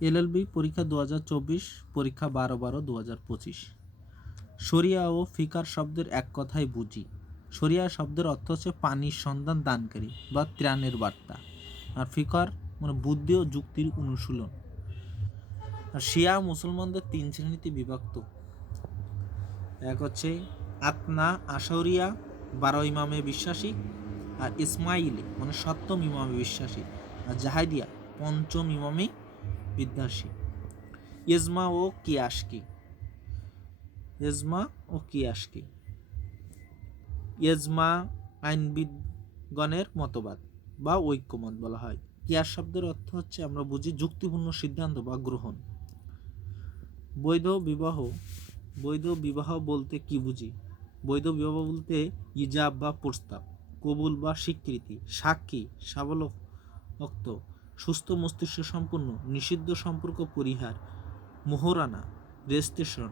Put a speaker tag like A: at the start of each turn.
A: LLB পরীক্ষা দু হাজার চব্বিশ, পরীক্ষা বারো বারো দু হাজার পঁচিশ। শরিয়া ও ফিকার শব্দের এক কথাই বুঝি। শরিয়া শব্দের অর্থ হচ্ছে পানির সন্ধান দানকারী বা ত্রাণের বার্তা। আর ফিকার মানে বুদ্ধি ও যুক্তির অনুশীলন। আর শিয়া মুসলমানদের তিন শ্রেণীতে বিভক্ত। এক হচ্ছে আতনা আশাউরিয়া বারো ইমামে বিশ্বাসী আর ইসমাইলি মানে সপ্তম ইমামে বিশ্বাসী। আর জাহাইদিয়া পঞ্চম ইমামে বিদ্যাসী ইজমা ও কিয়াসকি ইজমা ও কিয়াসকি ইজমা আইনবিদগণের মতবাদ বা ঐক্যমত বলা হয়। কিয়াস শব্দের অর্থ হচ্ছে আমরা বুঝি যুক্তিপূর্ণ সিদ্ধান্ত বা গ্রহণ। বৈধ বিবাহ বৈধ বিবাহ বলতে কি বুঝি? বৈধ বিবাহ বলতে ইজাব বা প্রস্তাব, কবুল বা স্বীকৃতি, সাক্ষী সাবলক্ত সুস্থ মস্তিষ্ক সম্পন্ন নিষিদ্ধ সম্পর্ক পরিহার মোহরানা রেজিস্ট্রেশন।